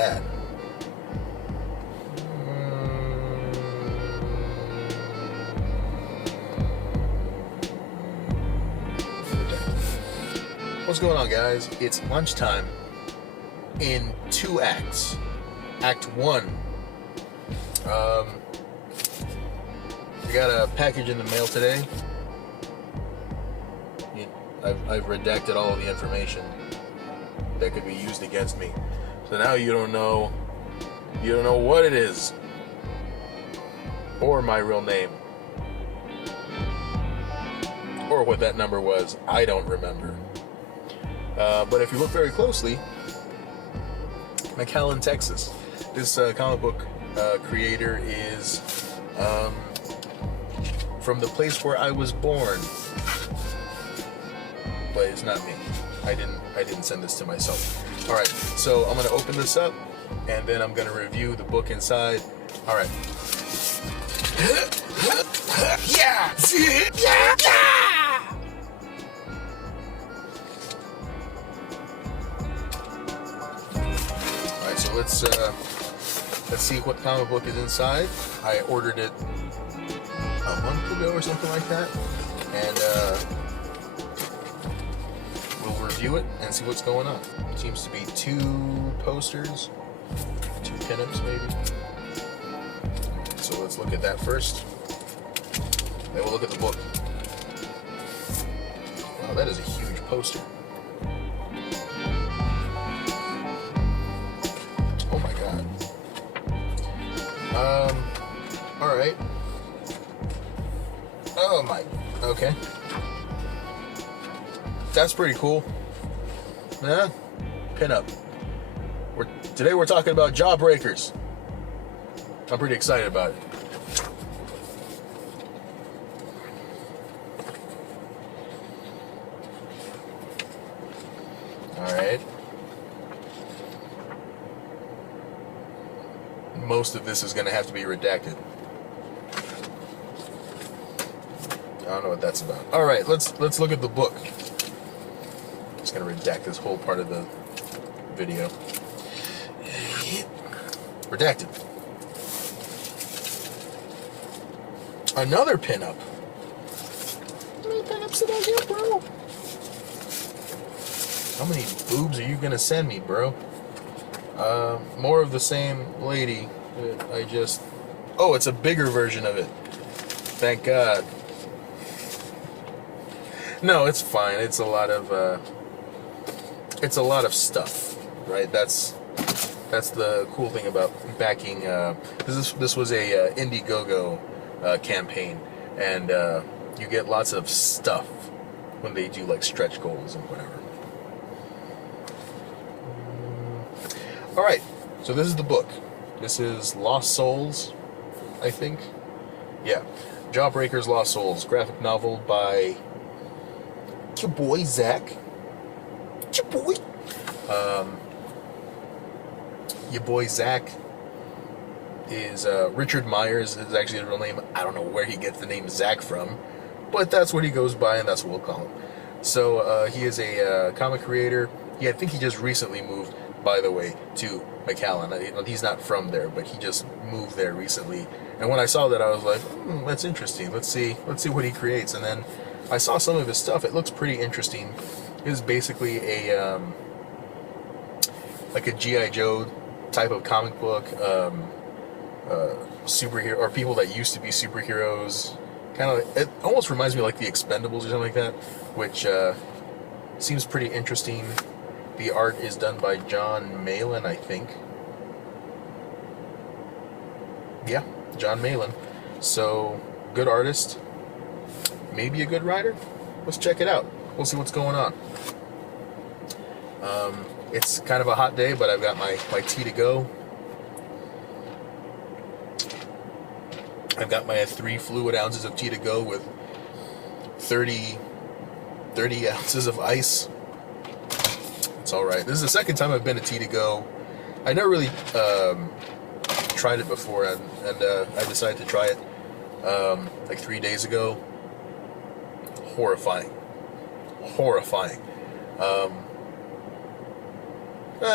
that. What's going on, guys? It's lunchtime in 2 acts. Act 1. I got a package in the mail today. I've redacted all of the information that could be used against me. So now you don't know what it is, or my real name, or what that number was. I don't remember. But if you look very closely, McAllen, Texas. This comic book creator is from the place where I was born. But it's not me. I didn't send this to myself. All right, so I'm gonna open this up, and then I'm gonna review the book inside. All right. Yeah. All right, so let's see what comic book is inside. I ordered it a month ago or something like that, and we'll review it and see what's going on. Seems to be 2 posters, 2 pinups maybe. So let's look at that first. Then we'll look at the book. Wow, that is a huge poster. Oh my god. All right. Oh my. Okay. That's pretty cool. Yeah. Pinup. Today we're talking about Jawbreakers. I'm pretty excited about it. Alright. Most of this is going to have to be redacted. I don't know what that's about. Alright, let's look at the book. I'm just going to redact this whole part of the video. Redacted. Another pinup. How many pinups did I get, bro? How many boobs are you gonna send me, bro? More of the same lady. Oh, it's a bigger version of it. Thank God. No, it's fine. It's a lot of right? That's the cool thing about backing. This was a Indiegogo campaign, and you get lots of stuff when they do like stretch goals and whatever. All right, so this is the book. This is Lost Souls, I think. Yeah, Jawbreakers, Lost Souls, graphic novel by your boy Zach. Your boy. Your boy Zach is Richard Myers is actually his real name. I don't know where he gets the name Zach from, but that's what he goes by, and that's what we'll call him. So he is a comic creator. I think he just recently moved, by the way, to McAllen. He's not from there, but he just moved there recently. And when I saw that, I was like, that's interesting. Let's see what he creates. And then I saw some of his stuff. It looks pretty interesting. It is basically a like a G.I. Joe type of comic book, superhero, or people that used to be superheroes. Kind of, it almost reminds me of like the Expendables or something like that, which seems pretty interesting. The art is done by John Malin, I think. Yeah, John Malin. So, good artist. Maybe a good writer? Let's check it out. We'll see what's going on. It's kind of a hot day, but I've got my tea to go. I've got my 3 fluid ounces of tea to go with 30 ounces of ice. It's all right. This is the second time I've been to tea to go. I never really tried it before, and I decided to try it like 3 days ago. Horrifying.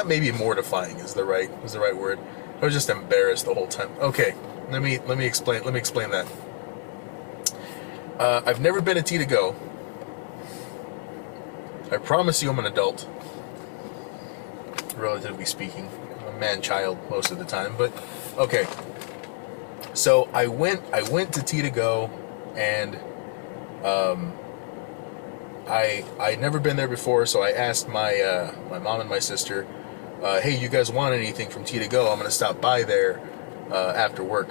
maybe mortifying is the right word. I was just embarrassed the whole time. Okay, let me explain that. I've never been a tea to go. I promise you I'm an adult, relatively speaking. I'm a man-child most of the time, but okay. So I went to tea to go, and I'd never been there before, so I asked my my mom and my sister, hey, you guys want anything from tea to go? I'm gonna stop by there after work.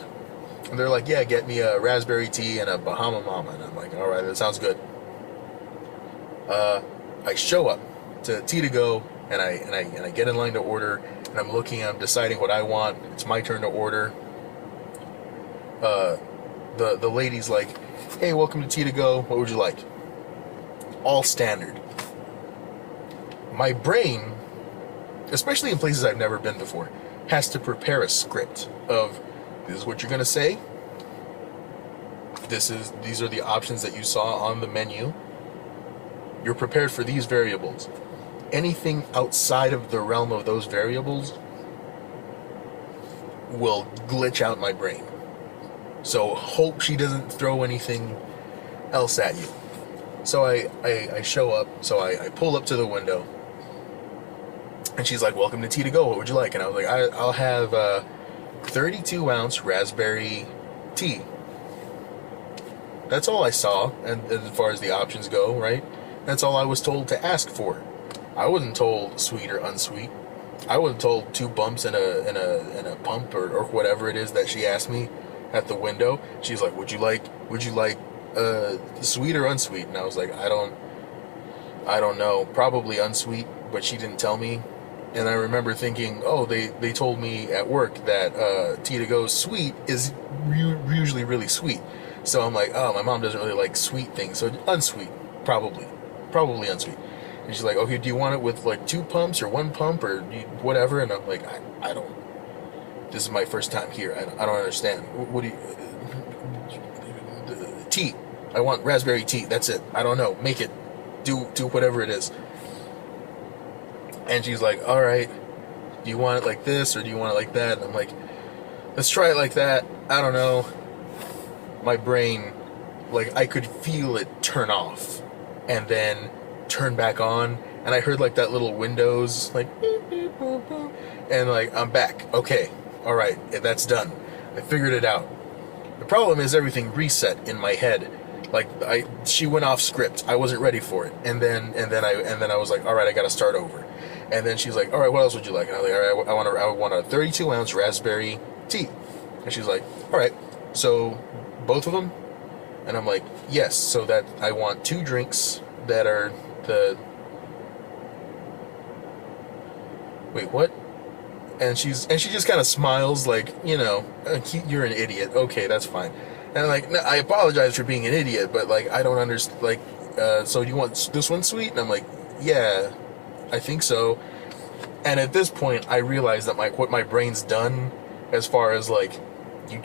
And they're like, yeah, get me a raspberry tea and a Bahama Mama. And I'm like, all right, that sounds good. I show up to tea to go, and I get in line to order, and I'm deciding what I want. It's my turn to order. The lady's like, hey, welcome to tea to go. What would you like? All standard. My brain, especially in places I've never been before, has to prepare a script of, this is what you're gonna say. These are the options that you saw on the menu. You're prepared for these variables. Anything outside of the realm of those variables will glitch out my brain. So hope she doesn't throw anything else at you. So I show up, so I pull up to the window, and she's like, welcome to tea to go, what would you like? And I was like, I'll have 32 ounce raspberry tea. That's all I saw, and as far as the options go, right? That's all I was told to ask for. I wasn't told sweet or unsweet. I wasn't told 2 bumps and a pump or whatever it is that she asked me at the window. She's like, would you like sweet or unsweet? And I was like, I don't know, probably unsweet, but she didn't tell me. And I remember thinking, oh, they told me at work that tea to go sweet is usually really sweet. So I'm like, oh, my mom doesn't really like sweet things, so unsweet, probably unsweet. And she's like, okay, do you want it with like 2 pumps or 1 pump or whatever? And I'm like, I don't. This is my first time here. I don't understand. What do you? Tea. I want raspberry tea. That's it. I don't know. Make it. Do whatever it is. And she's like, all right. Do you want it like this or do you want it like that? And I'm like, let's try it like that. I don't know. My brain, like, I could feel it turn off and then turn back on. And I heard like that little Windows, like, beep, beep, boop, boop. And like, I'm back. Okay. All right. That's done. I figured it out. The problem is everything reset in my head. Like she went off script. I wasn't ready for it. And then I was like, all right, I got to start over. And then she's like, all right, what else would you like? And I was like, all right, I want a 32 ounce raspberry tea. And she's like, all right, so both of them? And I'm like, yes. So that I want 2 drinks that are wait, what? And she just kind of smiles like, you're an idiot. Okay, that's fine. And I'm like, no, I apologize for being an idiot, but like, I don't understand. Like, so you want this one sweet? And I'm like, yeah, I think so. And at this point, I realize that what my brain's done, as far as like, you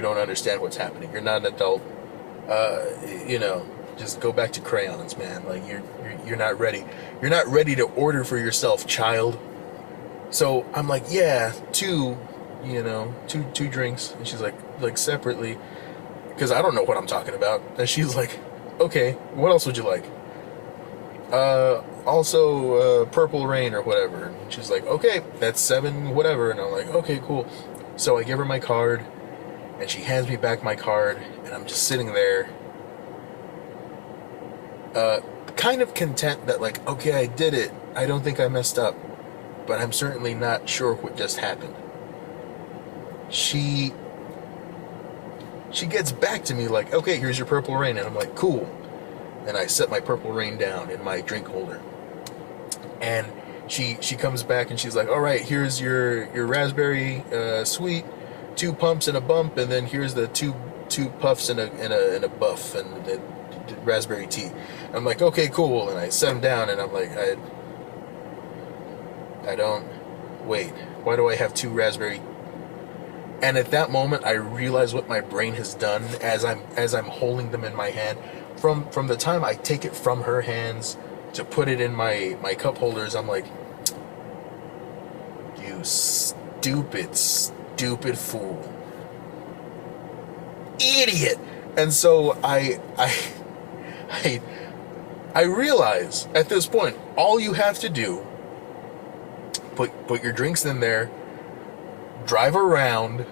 don't understand what's happening. You're not an adult. Just go back to crayons, man. Like you're not ready. You're not ready to order for yourself, child. So I'm like, yeah, 2 drinks. And she's like separately, because I don't know what I'm talking about. And she's like, okay, what else would you like? Also, Purple Rain or whatever. And she's like, okay, that's 7 whatever. And I'm like, okay, cool. So I give her my card, and she hands me back my card, and I'm just sitting there, kind of content that like, okay, I did it. I don't think I messed up, but I'm certainly not sure what just happened. She gets back to me like, okay, here's your Purple Rain. And I'm like, cool. And I set my Purple Rain down in my drink holder. And she comes back and she's like, all right, here's your raspberry sweet, 2 pumps and a bump, and then here's the two puffs and a buff and the raspberry tea. I'm like, okay, cool. And I set them down, and I'm like, I don't, wait, why do I have 2 raspberry? And at that moment, I realize what my brain has done as I'm holding them in my hand. From the time I take it from her hands to put it in my cup holders, I'm like, stupid fool. Idiot. And so I I realize at this point, all you have to do, put your drinks in there, drive around,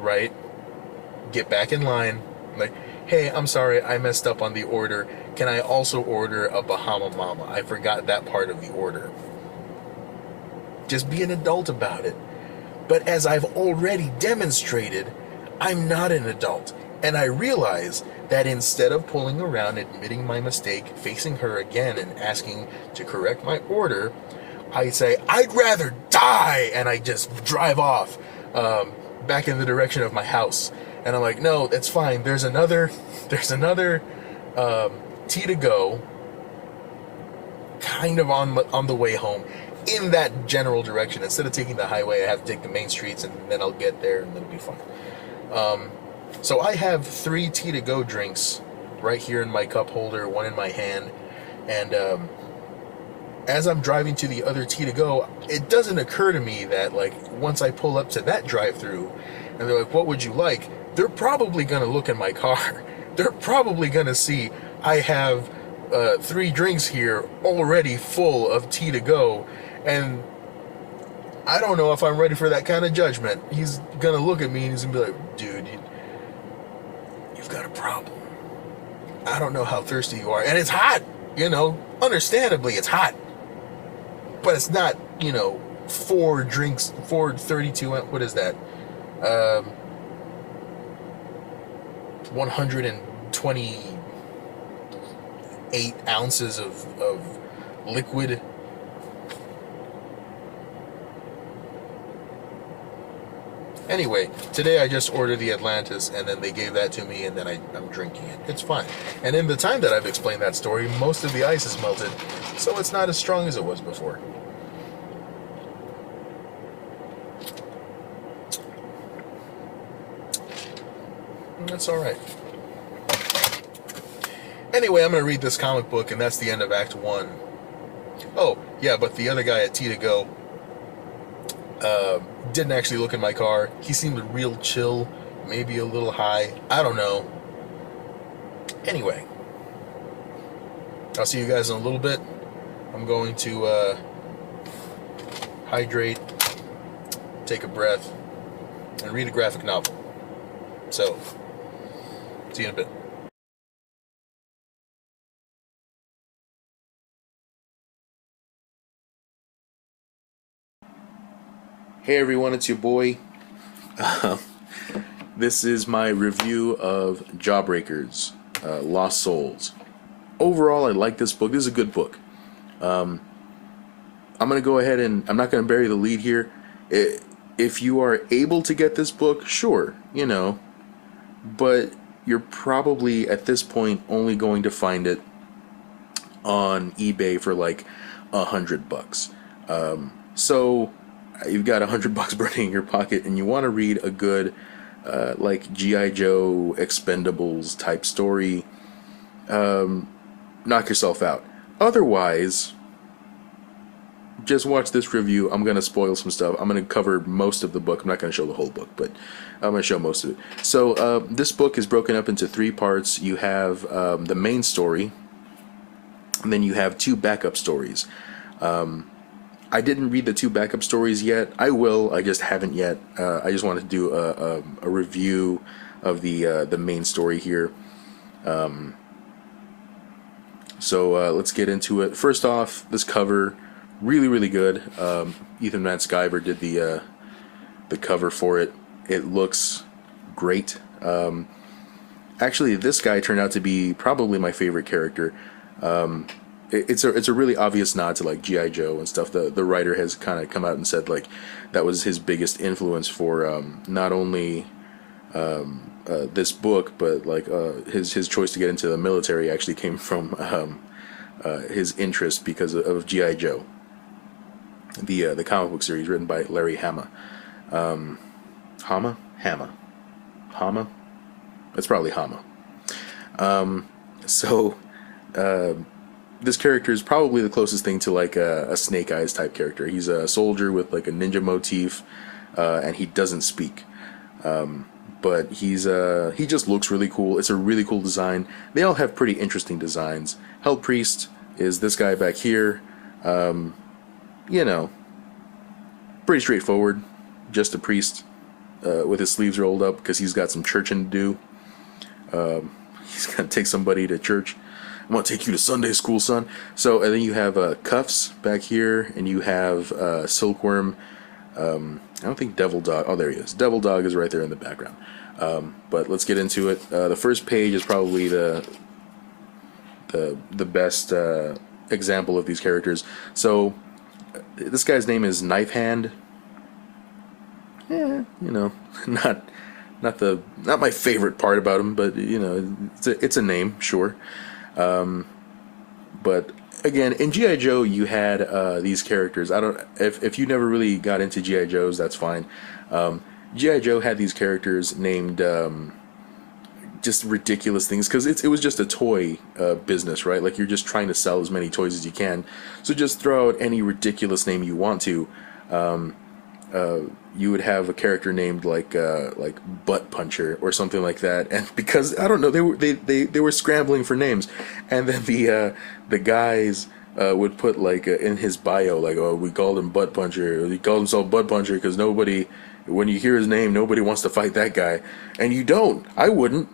right? Get back in line. Like, hey, I'm sorry, I messed up on the order. Can I also order a Bahama Mama? I forgot that part of the order. Just be an adult about it. But as I've already demonstrated, I'm not an adult. And I realize that instead of pulling around, admitting my mistake, facing her again and asking to correct my order, I say, I'd rather die! And I just drive off back in the direction of my house. And I'm like, no, that's fine. There's another T to go, kind of on the way home, in that general direction. Instead of taking the highway, I have to take the main streets, and then I'll get there, and it'll be fine. So I have 3 T to go drinks right here in my cup holder, one in my hand, and as I'm driving to the other T to go, it doesn't occur to me that, like, once I pull up to that drive-through, and they're like, what would you like? They're probably going to look in my car. They're probably going to see I have 3 drinks here already full of T to go, and I don't know if I'm ready for that kind of judgment. He's going to look at me and he's going to be like, dude, you've got a problem. I don't know how thirsty you are. And it's hot, understandably it's hot. But it's not, 4 drinks, 432, what is that? 128 ounces of liquid. Anyway, today I just ordered the Atlantis, and then they gave that to me, and then I'm drinking it. It's fine. And in the time that I've explained that story, most of the ice is melted, so it's not as strong as it was before. That's alright. Anyway, I'm going to read this comic book, and that's the end of Act 1. Oh, yeah, but the other guy at T to Go didn't actually look in my car. He seemed real chill, maybe a little high. I don't know. Anyway, I'll see you guys in a little bit. I'm going to hydrate, take a breath, and read a graphic novel. So, see you in a bit. Hey everyone, it's your boy. This is my review of Jawbreakers, Lost Souls. Overall, I like this book. This is a good book. I'm going to go ahead and I'm not going to bury the lead here. If you are able to get this book, sure, but you're probably at this point only going to find it on eBay for like $100. So you've got $100 burning in your pocket, and you want to read a good, like G.I. Joe Expendables type story. Knock yourself out. Otherwise, just watch this review. I'm going to spoil some stuff. I'm going to cover most of the book. I'm not going to show the whole book, but I'm going to show most of it. So this book is broken up into 3 parts. You have the main story, and then you have 2 backup stories. I didn't read the 2 backup stories yet. I will. I just haven't yet. I just wanted to do a review of the main story here. So let's get into it. First off, this cover, really, really good. Ethan Van Sciver did the cover for it. It looks great. Actually, this guy turned out to be probably my favorite character. It's a really obvious nod to like G.I. Joe and stuff. The writer has kind of come out and said like that was his biggest influence for not only this book, but like his choice to get into the military actually came from his interest because of G.I. Joe, the comic book series written by Larry Hama. Hama? It's probably Hama. So this character is probably the closest thing to like a Snake Eyes type character. He's a soldier with like a ninja motif, and he doesn't speak. But he just looks really cool. It's a really cool design. They all have pretty interesting designs. Hell Priest is this guy back here. You know, pretty straightforward. Just a priest with his sleeves rolled up because he's got some churching to do. He's gonna take somebody to church. I'm gonna take you to Sunday school, son. So, and then you have Cuffs back here, and you have Silkworm. I don't think Devil Dog. Oh, there he is. Devil Dog is right there in the background. But let's get into it. The first page is probably the best example of these characters. So, this guy's name is Knife Hand. Yeah, you know, not my favorite part about him, but you know, it's a name, sure. But again, in GI Joe, you had these characters. I don't if you never really got into GI Joes, that's fine. GI Joe had these characters named just ridiculous things because it was just a toy business, right? Like you're just trying to sell as many toys as you can, so just throw out any ridiculous name you want to. You would have a character named like Butt Puncher or something like that, and because I don't know, they were scrambling for names, and then the guys would put like in his bio like, oh, we called him Butt Puncher. He called himself Butt Puncher because nobody, when you hear his name, nobody wants to fight that guy, and you don't. I wouldn't.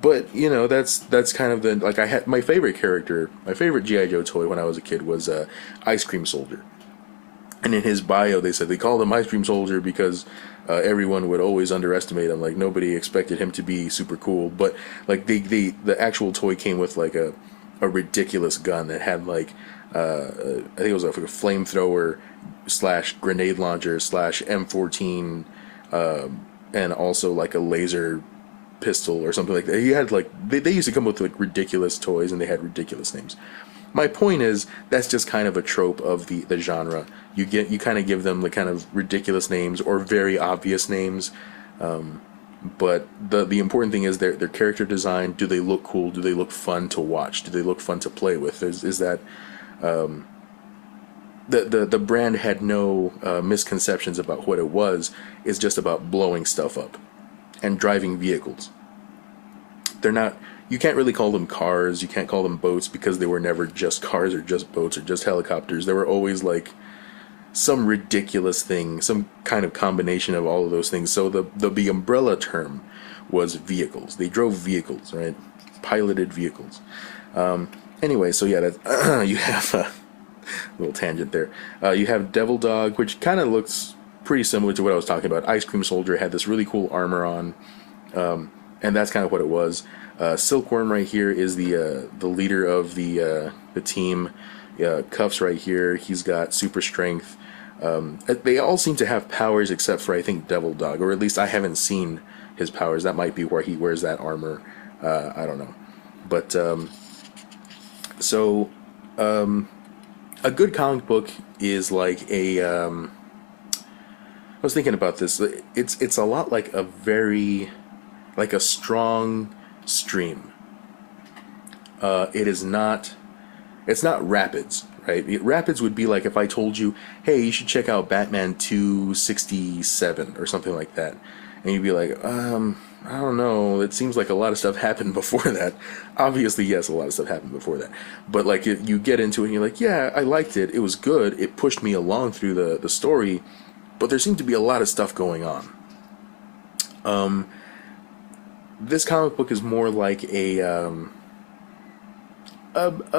But you know, that's kind of the like I had my favorite character, my favorite GI Joe toy when I was a kid was Ice Cream Soldier. And in his bio, they said they called him Ice Cream Soldier because everyone would always underestimate him. Like nobody expected him to be super cool. But like the actual toy came with like a ridiculous gun that had like I think it was like a flamethrower / grenade launcher / M14 and also like a laser pistol or something like that. He had like they used to come with like ridiculous toys and they had ridiculous names. My point is that's just kind of a trope of the genre. You kind of give them the kind of ridiculous names or very obvious names, but the important thing is their character design. Do they look cool? Do they look fun to watch? Do they look fun to play with? Is that the brand had no misconceptions about what it was. It's just about blowing stuff up and driving vehicles. They're not. You can't really call them cars. You can't call them boats because they were never just cars or just boats or just helicopters. They were always like some ridiculous thing, some kind of combination of all of those things. So the umbrella term was vehicles. They drove vehicles, right? Piloted vehicles. Anyway, so yeah, that you have a little tangent there. You have Devil Dog, which kind of looks pretty similar to what I was talking about. Ice Cream Soldier had this really cool armor on, and that's kind of what it was. Silkworm right here is the leader of the team. Cuffs right here, he's got super strength. They all seem to have powers except for I think Devil Dog, or at least I haven't seen his powers. That might be where he wears that armor. I don't know, but a good comic book is like a. I was thinking about this. It's a lot like a strong stream. It is not. It's not rapids, right? Rapids would be like if I told you, hey, you should check out Batman 267 or something like that. And you'd be like, I don't know. It seems like a lot of stuff happened before that. Obviously, yes, a lot of stuff happened before that. But like you get into it and you're like, yeah, I liked it. It was good. It pushed me along through the story. But there seemed to be a lot of stuff going on. This comic book is more like a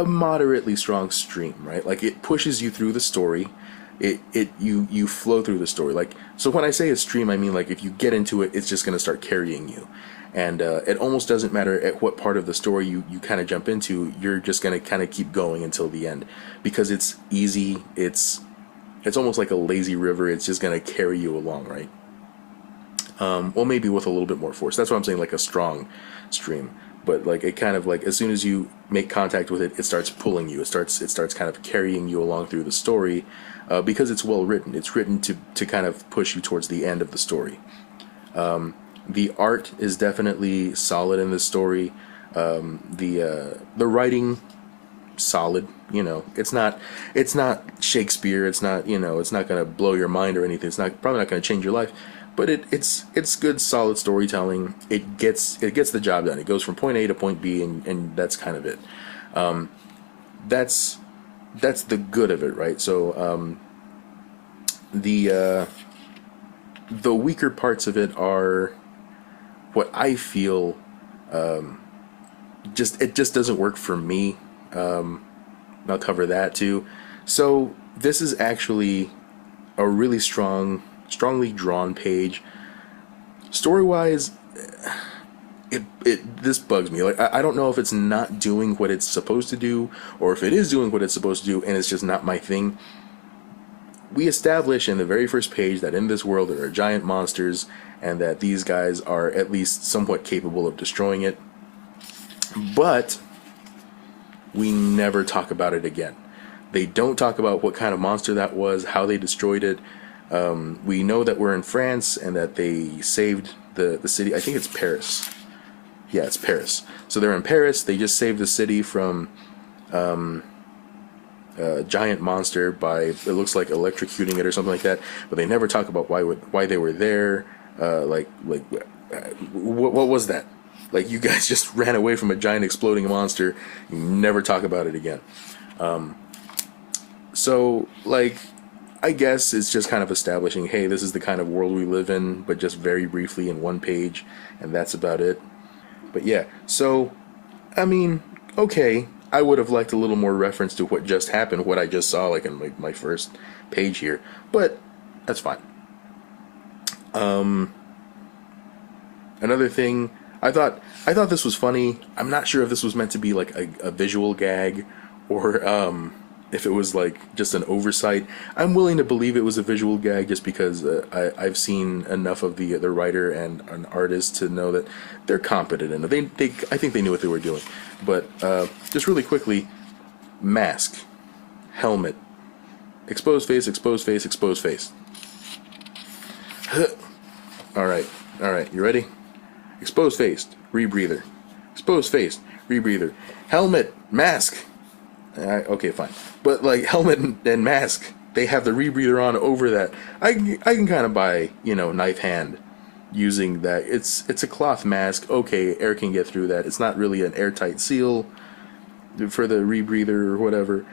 moderately strong stream, right? Like it pushes you through the story. You flow through the story. Like, so when I say a stream, I mean like if you get into it, it's just going to start carrying you. And it almost doesn't matter at what part of the story you kind of jump into, you're just going to kind of keep going until the end because it's easy. It's almost like a lazy river. It's just going to carry you along, right? Well, maybe with a little bit more force. That's what I'm saying, like a strong stream. But like it kind of like as soon as you make contact with it, it starts pulling you. It starts kind of carrying you along through the story because it's well written. It's written to kind of push you towards the end of the story. The art is definitely solid in this story. The writing solid. You know, it's not Shakespeare. It's not, you know, it's not gonna blow your mind or anything. It's not probably not gonna change your life, but it's good, solid storytelling. It gets the job done. It goes from point A to point B, and that's kind of it. That's that's the good of it, right? So the weaker parts of it are what I feel just doesn't work for me. I'll cover that too. So this is actually a really strongly drawn page. Story wise, it this bugs me. Like I don't know if it's not doing what it's supposed to do, or if it is doing what it's supposed to do, and it's just not my thing. We establish in the very first page that in this world there are giant monsters, and that these guys are at least somewhat capable of destroying it. But we never talk about it again. They don't talk about what kind of monster that was, how they destroyed it. We know that we're in France and that they saved the city. I think it's Paris. Yeah, it's Paris. So they're in Paris. They just saved the city from a giant monster by, it looks like, electrocuting it or something like that. But they never talk about why they were there. What was that? Like, you guys just ran away from a giant exploding monster. You never talk about it again. So, like, I guess it's just kind of establishing, hey, this is the kind of world we live in, but just very briefly in one page, and that's about it. But yeah, so, I mean, okay, I would have liked a little more reference to what just happened, what I just saw, like, in my first page here, but that's fine. Another thing, I thought this was funny. I'm not sure if this was meant to be like a visual gag, or if it was like just an oversight. I'm willing to believe it was a visual gag just because I've seen enough of the writer and an artist to know that they're competent and I think they knew what they were doing. But just really quickly, mask, helmet, exposed face, exposed face, exposed face. All right, you ready? Exposed face, rebreather. Exposed face, rebreather. Helmet, mask. Okay, fine. But like helmet and mask, they have the rebreather on over that. I can kind of buy, knife hand using that. It's a cloth mask. Okay, air can get through that. It's not really an airtight seal for the rebreather or whatever.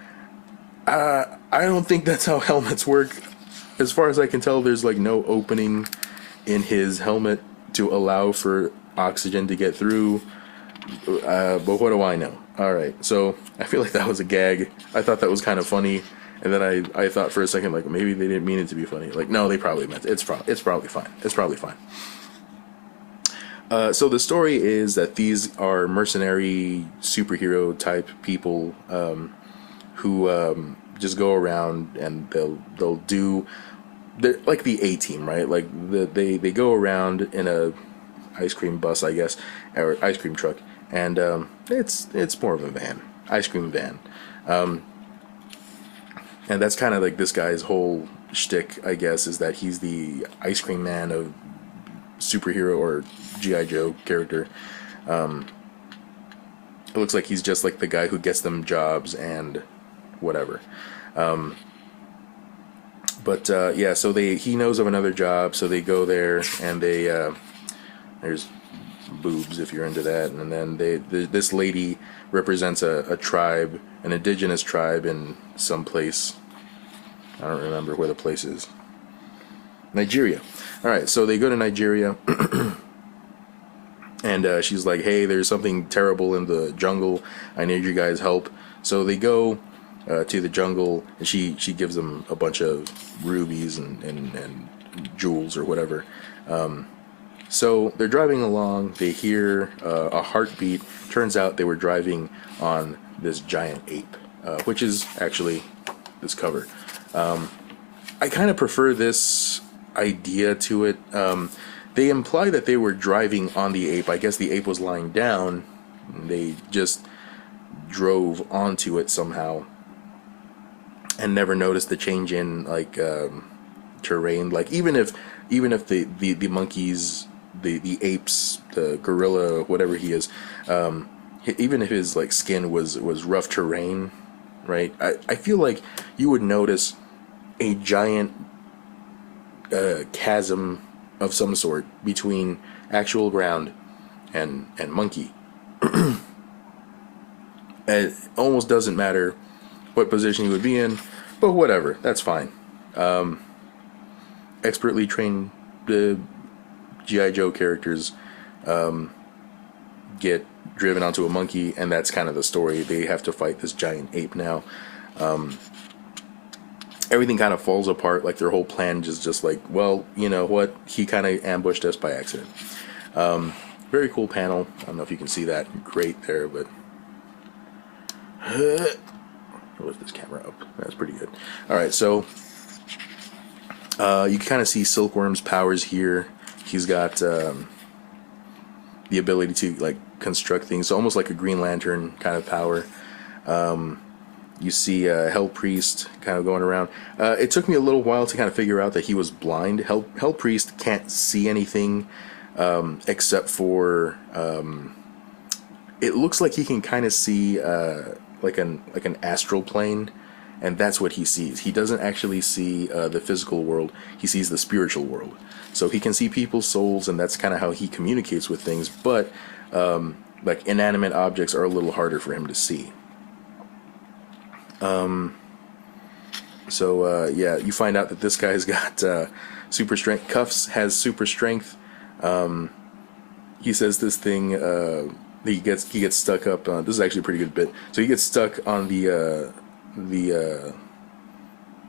I don't think that's how helmets work. As far as I can tell, there's like no opening in his helmet to allow for oxygen to get through. But what do I know? Alright, so I feel like that was a gag. I thought that was kind of funny, and then I thought for a second, like, maybe they didn't mean it to be funny. Like, no, they probably meant it. It's probably fine. It's probably fine. So the story is that these are mercenary superhero type people who just go around and they'll do, they're like the A team, right? Like they go around in a ice cream bus, I guess, or ice cream truck, and it's more of a van, ice cream van, and that's kind of like this guy's whole shtick, I guess, is that he's the ice cream man of superhero or G.I. Joe character. It looks like he's just like the guy who gets them jobs and whatever. But yeah, so he knows of another job, so they go there, and there's boobs if you're into that, and then this lady represents a tribe, an indigenous tribe in some place. I don't remember where the place is. Nigeria. All right, so they go to Nigeria, and she's like, "Hey, there's something terrible in the jungle. I need you guys' help." So they go to the jungle, and she gives them a bunch of rubies and jewels or whatever. So they're driving along. They hear a heartbeat. Turns out they were driving on this giant ape, which is actually this cover. I kind of prefer this idea to it. They imply that they were driving on the ape. I guess the ape was lying down. They just drove onto it somehow and never noticed the change in like terrain. Like even if the monkeys, the apes, the gorilla, whatever he is, even if his like skin was rough terrain, right? I feel like you would notice a giant chasm of some sort between actual ground and monkey. It almost doesn't matter what position he would be in, but whatever, that's fine. Expertly trained G.I. Joe characters get driven onto a monkey, and that's kind of the story. They have to fight this giant ape now. Everything kind of falls apart, like their whole plan is just like, well, you know what, he kind of ambushed us by accident. Very cool panel. I don't know if you can see that great there, but lift this camera up. That's pretty good. All right, so you can kind of see Silkworm's powers here. He's got the ability to like construct things, so almost like a Green Lantern kind of power. You see Hell Priest kind of going around. It took me a little while to kind of figure out that he was blind. Hell Priest can't see anything except for it looks like he can kind of see like an astral plane, and that's what he sees. He doesn't actually see the physical world. He sees the spiritual world. So he can see people's souls, and that's kind of how he communicates with things. But like inanimate objects are a little harder for him to see. Yeah, you find out that this guy's got super strength. Cuffs has super strength. He says this thing. He gets stuck up. This is actually a pretty good bit. So he gets stuck on the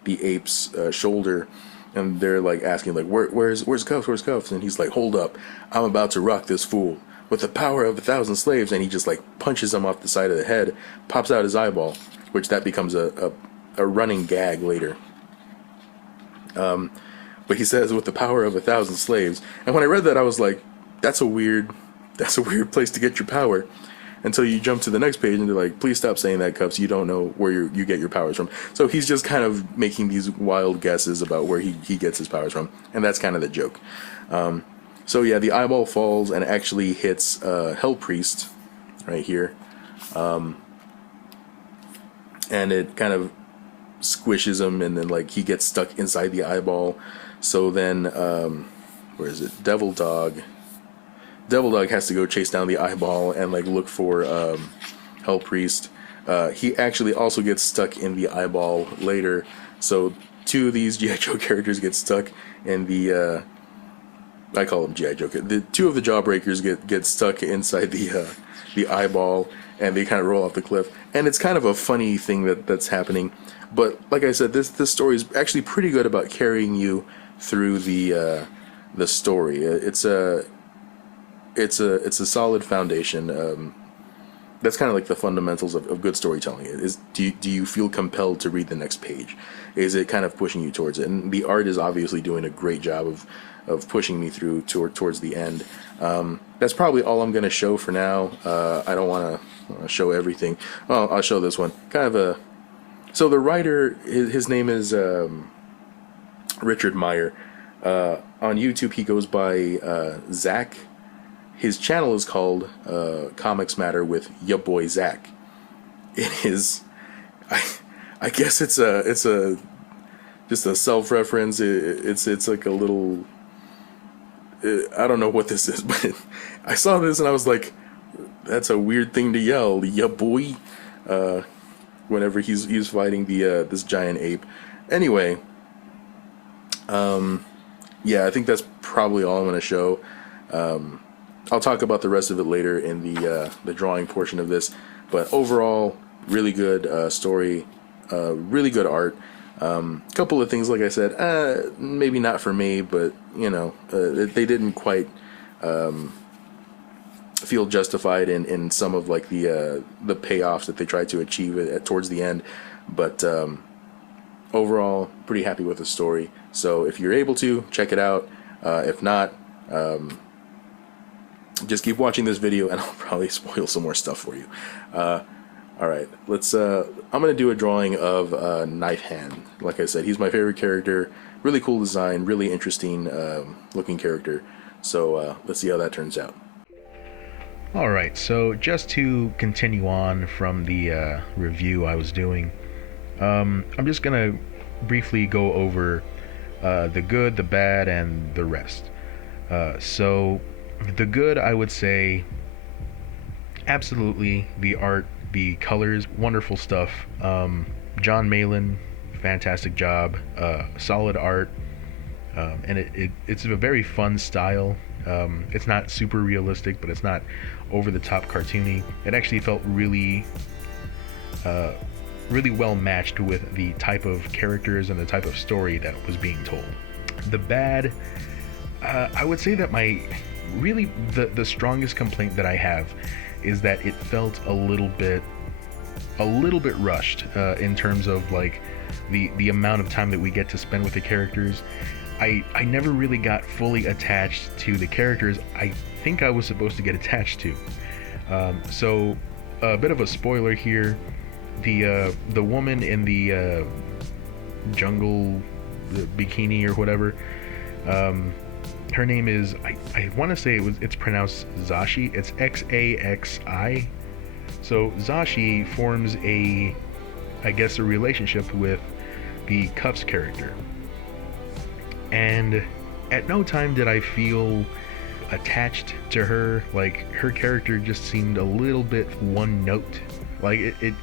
ape's shoulder, and they're like asking like, where's Cuffs? And he's like, hold up, I'm about to rock this fool with the power of 1,000 slaves. And he just like punches him off the side of the head, pops out his eyeball, which that becomes a running gag later. But he says with the power of 1,000 slaves. And when I read that, I was like, that's a weird place to get your power. Until you jump to the next page and they're like, please stop saying that, Cuffs. You don't know where you get your powers from. So he's just kind of making these wild guesses about where he gets his powers from. And that's kind of the joke. So yeah, the eyeball falls and actually hits Hell Priest right here. And it kind of squishes him, and then like he gets stuck inside the eyeball. So then, where is it? Devil Dog has to go chase down the eyeball and like look for Hell Priest. He actually also gets stuck in the eyeball later. So two of these G.I. Joe characters get stuck in the I call them G.I. Joe. The two of the Jawbreakers get stuck inside the eyeball, and they kind of roll off the cliff. And it's kind of a funny thing that's happening. But like I said, this story is actually pretty good about carrying you through the story. It's a solid foundation. That's kind of like the fundamentals of good storytelling. Do you feel compelled to read the next page? Is it kind of pushing you towards it? And the art is obviously doing a great job of pushing me through towards the end. That's probably all I'm going to show for now. I don't want to show everything. Well, I'll show this one. So the writer, his name is Richard Meyer. On YouTube, he goes by Zach. His channel is called Comics Matter with Ya Boy Zach. It is, I guess it's just a self-reference. It's like a little, I don't know what this is, but I saw this and I was like, that's a weird thing to yell, ya boy, whenever he's fighting this giant ape. Anyway, yeah, I think that's probably all I'm going to show. I'll talk about the rest of it later in the drawing portion of this. But overall, really good story, really good art. Couple of things, like I said, maybe not for me, but you know, they didn't quite feel justified in some of like the payoffs that they tried to achieve towards the end. But overall, pretty happy with the story. So if you're able to, check it out. If not, just keep watching this video and I'll probably spoil some more stuff for you. Alright, I'm going to do a drawing of Knife Hand. Like I said, he's my favorite character. Really cool design, really interesting looking character. So let's see how that turns out. All right, so just to continue on from the review I was doing, I'm just gonna briefly go over the good, the bad, and the rest. So, the good, I would say, absolutely the art, the colors, wonderful stuff. John Malin, fantastic job. Solid art, and it's a very fun style. It's not super realistic, but it's not over the top cartoony. It actually felt uh, really well matched with the type of characters and the type of story that was being told. The bad, I would say that my really the strongest complaint that I have is that it felt a little bit rushed in terms of like the amount of time that we get to spend with the characters. I never really got fully attached to the characters I think I was supposed to get attached to. So a bit of a spoiler here. The woman in the jungle bikini or whatever. Her name is I want to say it's pronounced Zashi. It's Xaxi. So Zashi forms I guess a relationship with the Cuffs character, and at no time did I feel attached to her. Like her character just seemed a little bit one note. Like it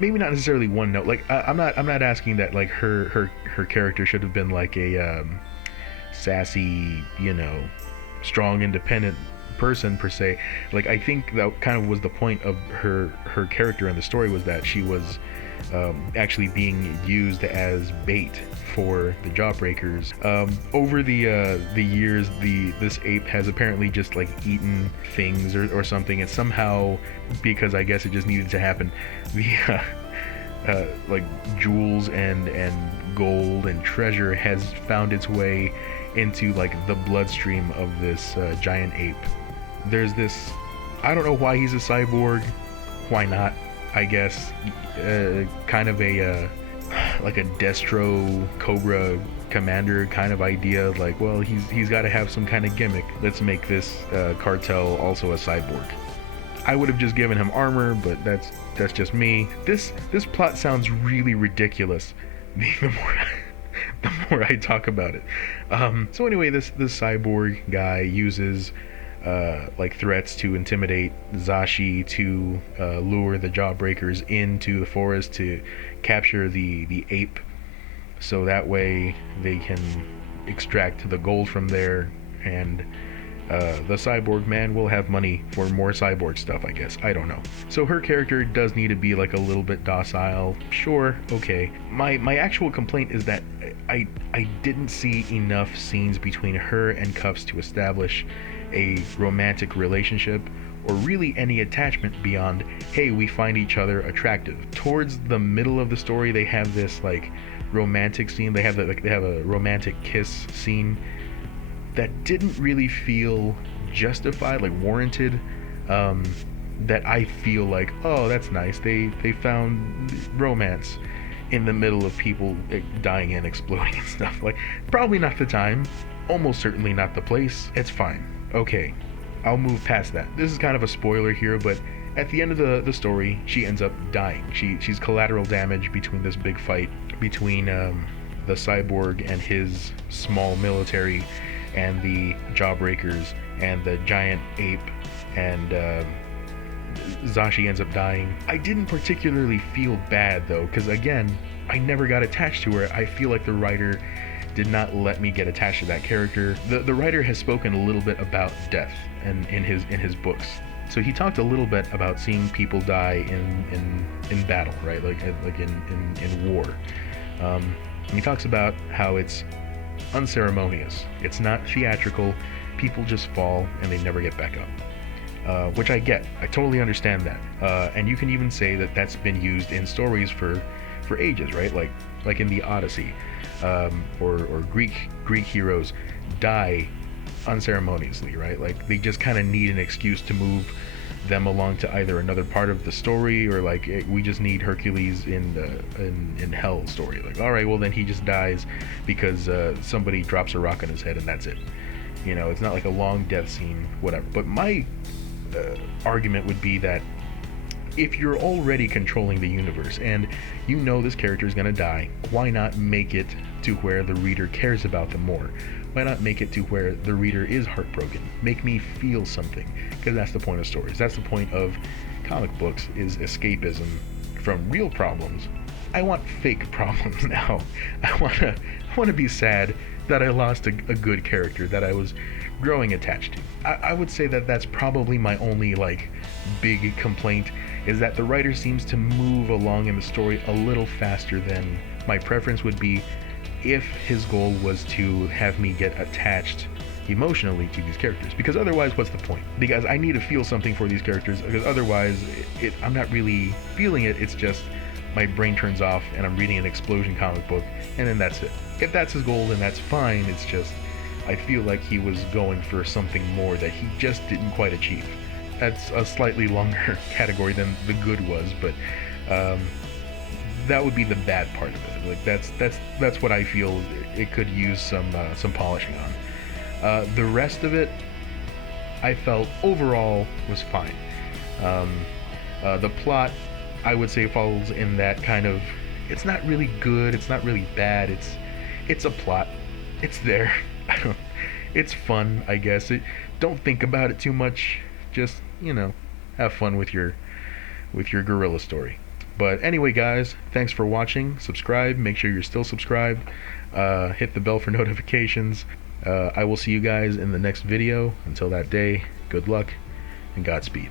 maybe not necessarily one note. Like I'm not asking that like her character should have been like a sassy, strong, independent person per se. Like I think that kind of was the point of her character in the story, was that she was actually being used as bait for the Jawbreakers. Over the years, this ape has apparently just like eaten things or something, and somehow, because I guess it just needed to happen, the like jewels and gold and treasure has found its way into like the bloodstream of this giant ape. There's this, I don't know why he's a cyborg, why not, I guess, kind of a like a Destro Cobra commander kind of idea. Like, well, he's got to have some kind of gimmick. Let's make this cartel also a cyborg. I would have just given him armor, but that's just me. This plot sounds really ridiculous. The more the more I talk about it. So anyway, this cyborg guy uses like threats to intimidate Zashi to lure the Jawbreakers into the forest to capture the ape, so that way they can extract the gold from there, and the cyborg man will have money for more cyborg stuff, I guess. I don't know. So her character does need to be like a little bit docile. Sure, okay. My actual complaint is that I didn't see enough scenes between her and Cuffs to establish a romantic relationship, or really any attachment beyond, hey, we find each other attractive. Towards the middle of the story, they have this like romantic scene. They have a romantic kiss scene that didn't really feel justified, like warranted. That I feel like, oh, that's nice. They found romance in the middle of people dying and exploding and stuff. Like, probably not the time. Almost certainly not the place. It's fine. Okay, I'll move past that. This is kind of a spoiler here, but at the end of the story, she ends up dying. She's collateral damage between this big fight between the cyborg and his small military, and the Jawbreakers and the giant ape, and Zashi ends up dying. I didn't particularly feel bad though, because again, I never got attached to her. I feel like the writer did not let me get attached to that character. The writer has spoken a little bit about death in his books. So he talked a little bit about seeing people die in battle, right? Like in war. And he talks about how it's unceremonious. It's not theatrical. People just fall and they never get back up. Which I get. I totally understand that. And you can even say that that's been used in stories for ages, right? Like in the Odyssey. Or Greek heroes die unceremoniously, right? Like they just kind of need an excuse to move them along to either another part of the story, or like we just need Hercules in Hell story. Like, all right, well then he just dies because somebody drops a rock on his head and that's it. It's not like a long death scene, whatever. But my argument would be that if you're already controlling the universe and you know this character is going to die, why not make it to where the reader cares about them more? Why not make it to where the reader is heartbroken? Make me feel something, because that's the point of stories. That's the point of comic books, is escapism from real problems. I want fake problems now. I want to be sad that I lost a good character that I was growing attached to. I would say that that's probably my only like big complaint, is that the writer seems to move along in the story a little faster than my preference would be if his goal was to have me get attached emotionally to these characters. Because otherwise, what's the point? Because I need to feel something for these characters, because otherwise I'm not really feeling it. It's just my brain turns off and I'm reading an explosion comic book, and then that's it. If that's his goal, then that's fine. It's just I feel like he was going for something more that he just didn't quite achieve. That's a slightly longer category than the good was, but that would be the bad part of it. Like that's what I feel it could use some polishing on. The rest of it, I felt overall was fine. The plot, I would say, falls in that kind of, it's not really good, it's not really bad, it's a plot. It's there. It's fun, I guess. Don't think about it too much. Just, have fun with your gorilla story. But anyway, guys, thanks for watching. Subscribe. Make sure you're still subscribed. Hit the bell for notifications. I will see you guys in the next video. Until that day, good luck and Godspeed.